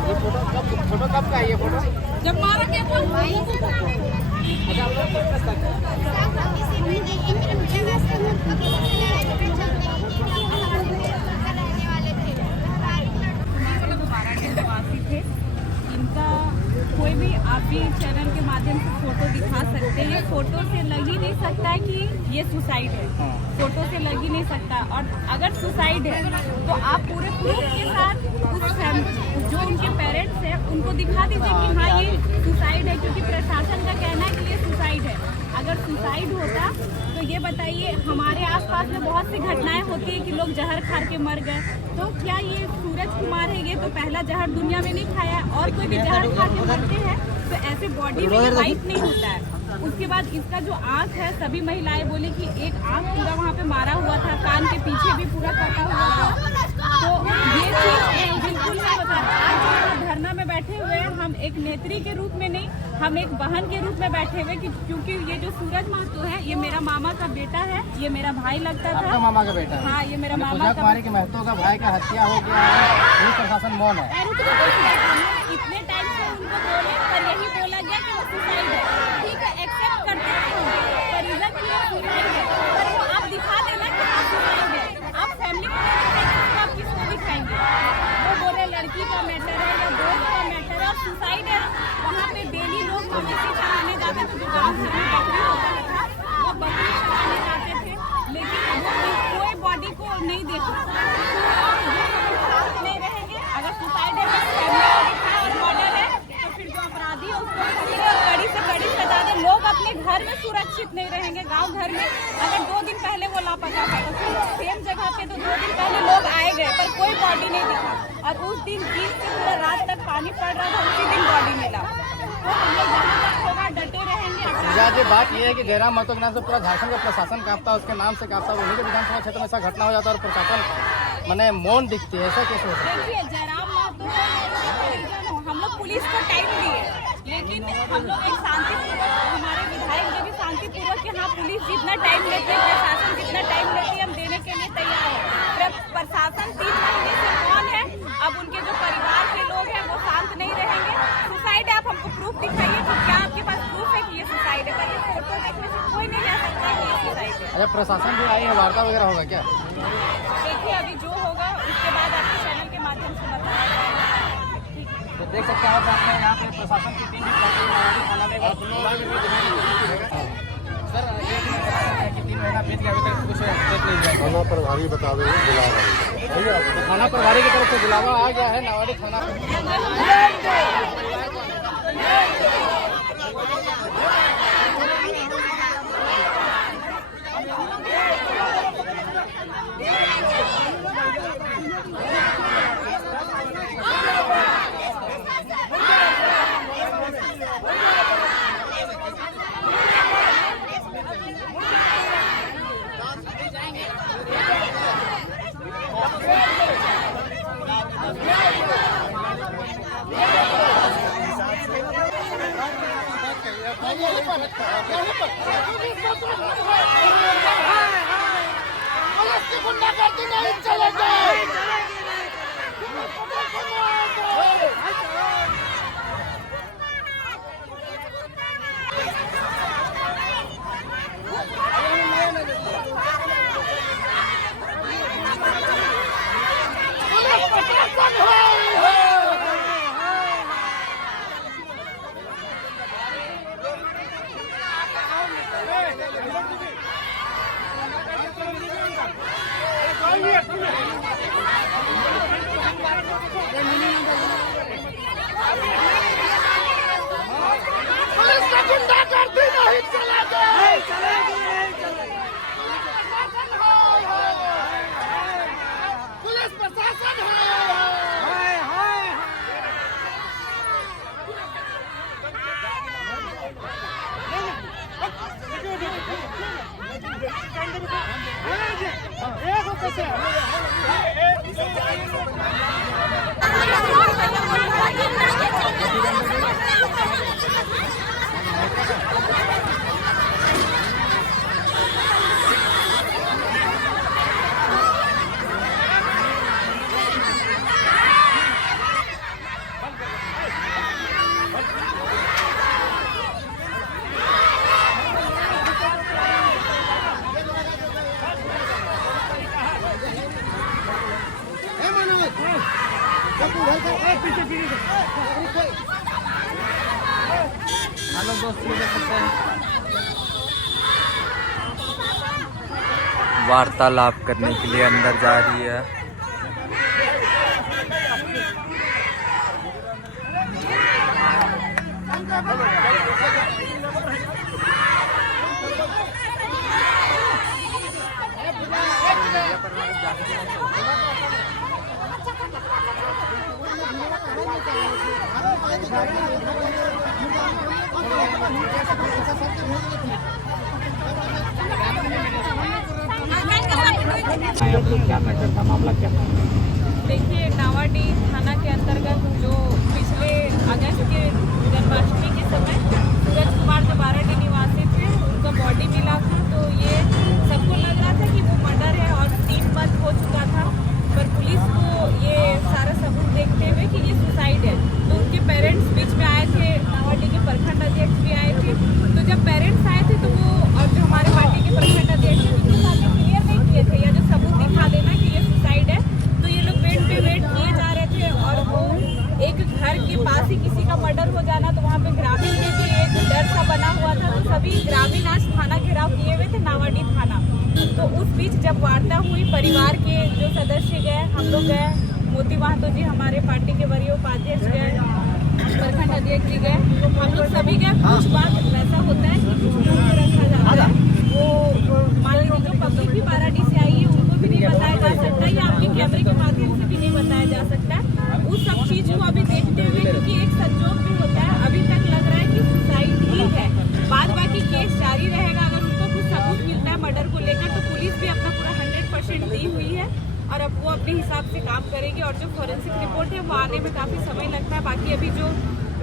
ये फोटो कब का है ये फोटो? जब मारा क्या था? अच्छा आप लोग किस तक थे। इनका कोई भी आप भी चैनल के माध्यम से फोटो दिखा सकते हैं। फोटो से लग ही नहीं सकता है कि ये सुसाइड है, फोटो से लग ही नहीं सकता। और अगर सुसाइड है तो आप पूरे प्रूफ के साथ उस जो उनके पेरेंट्स हैं उनको दिखा दीजिए कि हाँ ये सुसाइड है, क्योंकि प्रशासन का कहना है कि ये सुसाइड है। अगर सुसाइड होता तो ये बताइए, हमारे आसपास में बहुत सी घटनाएं होती है कि लोग जहर खा के मर गए, तो क्या ये सूरज कुमार है ये तो पहला जहर दुनिया में नहीं खाया है, और कोई भी जहर खा के मरते हैं तो ऐसे बॉडी में वाइट नहीं होता है। उसके बाद इसका जो आँख है, सभी महिलाएं बोले कि एक आँख पूरा वहाँ पे मारा हुआ था, कान के पीछे भी पूरा कटा हुआ था। तो ये चीज बिल्कुल नहीं होता। आज जो धरना में बैठे हुए हैं, हम एक नेत्री के रूप में नहीं, हम एक बहन के रूप में बैठे हुए, क्योंकि ये जो सूरज महतो है ये मेरा मामा का बेटा है, ये मेरा भाई लगता था। आपका मामा का बेटा है? हाँ, ये मेरा मामा का। कुमारी के महतो का भाई का हत्या हो गया है, ये प्रशासन मौन है। इतने टाइम से उनको बोले पर यही बोला गया कि वो सुसाइड है। ठीक है, एक्सेप्ट करते हैं, पर रीजन कि वो सुसाइड है, पर वो आप दिखा देना कि आप सुसाइड है। आप फैमिली को नहीं दिखाएंगे तो आप किसको दिखाएंगे? वो बोले लड़की का मैटर है या दोस्त का मैटर है, और सुसाइड है। वहाँ पे डेली लोग मवेशी चराने जाते थे, जो गाँव से बकरी होता था, वो बकरी चराने जाते थे, लेकिन कोई बॉडी को नहीं देखा। नहीं रहेंगे, अगर सुसाइड है और मर्डर है तो फिर जो अपराधी है उसको पकड़े और कड़ी से कड़ी सजा दे। लोग अपने घर में सुरक्षित नहीं रहेंगे। गांव घर में अगर 2 दिन पहले वो लापता था तो फिर सेम जगह पे तो 2 दिन पहले लोग आए गए पर कोई बॉडी नहीं दिखा, और उस दिन से पूरा रात तक पानी पड़ रहा था, उसी दिन बॉडी मिला। तो हम लोग जहाँ तक होगा डटे रहेंगे। जी, बात ये है कि जयराम महतो के नाम से पूरा झारखंड का प्रशासन कांपता है, उसके नाम से कांपता है। उन्हीं के विधानसभा क्षेत्र में ऐसा घटना हो जाता है और प्रशासन मैंने मौन दिखती है, ऐसा कैसे होता है? देखिए, जयराम महतो हम लोग पुलिस को टाइम दिए, लेकिन हम लोग एक शांतिपूर्वक, हमारे विधायक जो भी शांतिपूर्वक कि हाँ पुलिस जितना टाइम लेती है, प्रशासन जितना टाइम लेती है, हम देने के लिए तैयार है। प्रशासन 3 महीने से कौन है, अब उनके जो परिवार के लोग हैं वो शांत नहीं रहेंगे। सुसाइड है, आप हमको प्रूफ दिखाइए कि क्या आपके पास प्रूफ है कि ये सुसाइड है, पर ये फोटो देखने से कोई नहीं कह सकता कि ये सुसाइड है। अच्छा, प्रशासन भी आई है, वार्ता वगैरह होगा क्या? देखिए, अभी जो होगा उसके बाद आपके चैनल के माध्यम से बताया जाएगा। तो देख सकते हैं आप यहाँ पे प्रशासन की टीम भी पहुंची है थाना में। सर, ये कि 3 महीना बीत गया, अभी तक कुछ स्टेप नहीं लिया। थाना प्रभारी बता देंगे, बुलावा तो थाना प्रभारी की तरफ से बुलावा आ गया है नावाडी थाना। गुंडागर्दी नहीं चलेगी। पुलिस का गुंडागर्दी नहीं चलेगी। पुलिस प्रशासन है। हेलो दोस्त, ये देख सकते हैं वार्तालाप करने के लिए अंदर जा रही है। देखिए, नावाडी थाना के अंतर्गत जो पिछले अगस्त के जन्माष्टमी के समय सूरज कुमार जो बाराडी निवासी थे, उनका बॉडी मिला था। तो ये सबको लग रहा था कि वो मर्डर है और 3 मंथ हो चुका था, पर पुलिस को ये सारा सबूत देखते हुए कि ये सुसाइड है। तो उनके पेरेंट्स बीच में आए थे, नावाडी के प्रखंड अध्यक्ष भी आए थे। तो जब पेरेंट्स आए थे तो वो और जो हमारे पार्टी के प्रखंड अध्यक्ष हैं, उनके साथ क्लियर नहीं किए थे या जो सबूत दिखा देना कि ये सुसाइड है। तो ये लोग वेट किए जा रहे थे और वो एक घर के पास ही किसी का मर्डर हो जाना, तो वहाँ पे ग्रामीण में भी एक डर सा बना हुआ था। तो सभी ग्रामीण आज थाना घेराव किए हुए थे, नावाडी थाना। तो उस बीच जब वार्ता हुई, परिवार के जो सदस्य गए, हम लोग गए, मोती महतो जी हमारे पार्टी के वरीय उपाध्यक्ष गए, प्रखंड अध्यक्ष जी गए, हम लोग सभी गए। कुछ बात वैसा होता है कि कुछ लोग रखा जाता है, वो मान लीजिए जो पब्लिक भी बाराडी से आई है उनको भी नहीं बताया जा सकता या आपके कैमरे के माध्यम से भी नहीं बताया जा सकता। उस सब चीज को अभी देखते हुए, क्योंकि एक संजोग भी होता है, अभी तक लग रहा है कि सुसाइड ही है। बाद बाकी केस जारी रहेगा। अगर उनको कुछ सबूत मिलता है मर्डर को लेकर, तो पुलिस भी अपना पूरा 100% दी हुई है और अब वो अपने हिसाब से काम करेगी। और जो फॉरेंसिक रिपोर्ट है वो आने में काफ़ी समय लगता है। बाकी अभी जो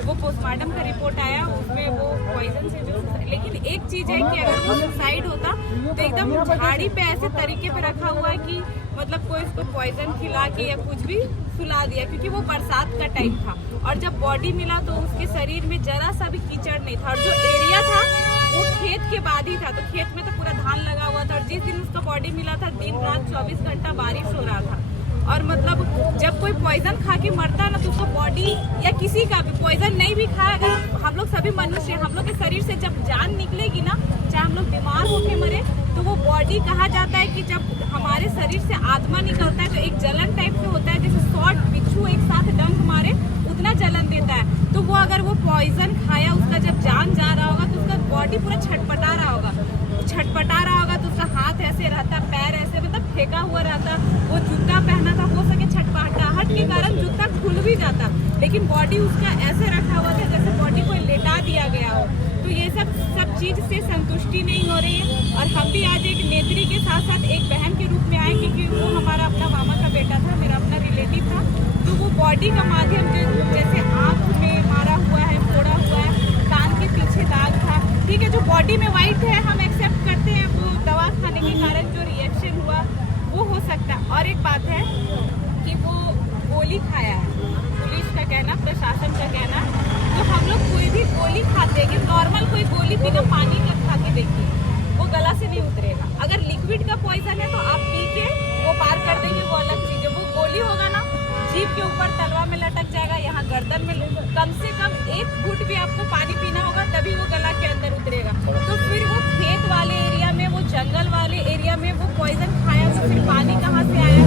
वो पोस्टमार्टम का रिपोर्ट आया उसमें वो पॉइजन से जो, लेकिन एक चीज़ है कि अगर वो सुसाइड होता तो एकदम झाड़ी पे ऐसे तरीके पे रखा हुआ है कि मतलब कोई उसको पॉइजन खिला के या कुछ भी सुला दिया, क्योंकि वो बरसात का टाइम था। और जब बॉडी मिला तो उसके शरीर में जरा सा भी कीचड़ नहीं था और जो एरिया था वो खेत के बाद ही था। तो खेत में तो पूरा धान लगा हुआ था और जिस दिन उसका बॉडी मिला था दिन रात 24 घंटा बारिश हो रहा था। और मतलब जब कोई पॉइजन खा के मरता है ना, तो उसका बॉडी या किसी का भी पॉइजन नहीं भी खाया, अगर हम लोग सभी मनुष्य, हम लोग के शरीर से जब जान निकलेगी ना, चाहे हम लोग बीमार होके मरे, तो वो बॉडी कहा जाता है कि जब हमारे शरीर से आत्मा निकलता है तो एक जलन टाइप से होता है, जैसे 100 बिच्छू एक साथ डंक मारे उतना जलन देता है। तो वो अगर वो पॉइजन खाया, उसका जब जान जा रहा होगा तो उसका बॉडी पूरा छटपटा रहा होगा तो उसका हाथ ऐसे रहता, पैर ऐसे मतलब फेंका हुआ रहता। वो जूता पहना था, हो सके छटपटाहट के कारण जूता खुल भी जाता, लेकिन बॉडी उसका ऐसे रखा हुआ था जैसे बॉडी को लेटा दिया गया हो। तो ये सब चीज से संतुष्टि नहीं हो रही है। और हम भी आज एक नेत्री के साथ साथ एक बहन के रूप में आए, क्योंकि वो हमारा अपना मामा का बेटा था, मेरा अपना रिलेटिव था। तो वो बॉडी का माध्यम जैसे आँख में मारा हुआ है, फोड़ा हुआ है, कान के पीछे दाग था, ठीक है, जो बॉडी में वाइट है हम एक्सेप्ट करते हैं, वो दवा खाने के कारण जो रिएक्शन हुआ वो हो सकता है। और एक बात है कि वो गोली खाया है, पुलिस का कहना, प्रशासन का कहना। तो हम लोग कोई भी गोली खाते हैं कि नॉर्मल कोई गोली बिना पानी का खा के देखिए, वो गला से नहीं उतरेगा। अगर लिक्विड का पॉइजन है तो आप पी के वो पार कर देंगे, वो अलग चीज़ है। वो गोली होगा ना, जीभ के ऊपर तलवा में लटक जाएगा, यहाँ गर्दन में। कम से कम 1 घूंट भी आपको पानी पीना होगा तभी वो गला के अंदर उतरेगा। तो फिर वो खेत वाले एरिया में, वो जंगल वाले एरिया में वो पॉइजन खाया, तो फिर पानी कहाँ से आया?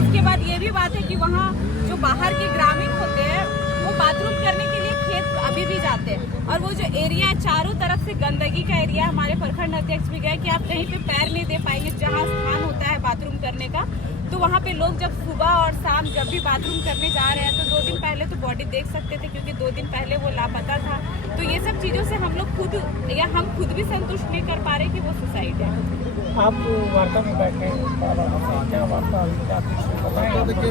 उसके बाद ये भी बात है कि वहाँ जो बाहर के ग्रामीण होते हैं वो बाथरूम करने के लिए खेत अभी भी जाते हैं। और वो जो एरिया है चारों तरफ से गंदगी का एरिया, हमारे प्रखंड अध्यक्ष भी गए कि आप कहीं पे पैर नहीं दे पाएंगे जहाँ स्थान होता है बाथरूम करने का। तो वहाँ पे लोग जब सुबह और शाम जब भी बाथरूम करने जा रहे हैं तो 2 दिन पहले तो बॉडी देख सकते थे, क्योंकि 2 दिन पहले वो लापता था। तो ये सब चीज़ों से हम लोग हम खुद भी संतुष्ट नहीं कर पा रहे कि वो सुसाइड है। आप वार्ता में बैठे, क्या वार्ता हुई, क्या कुछ बताएं? देखिए,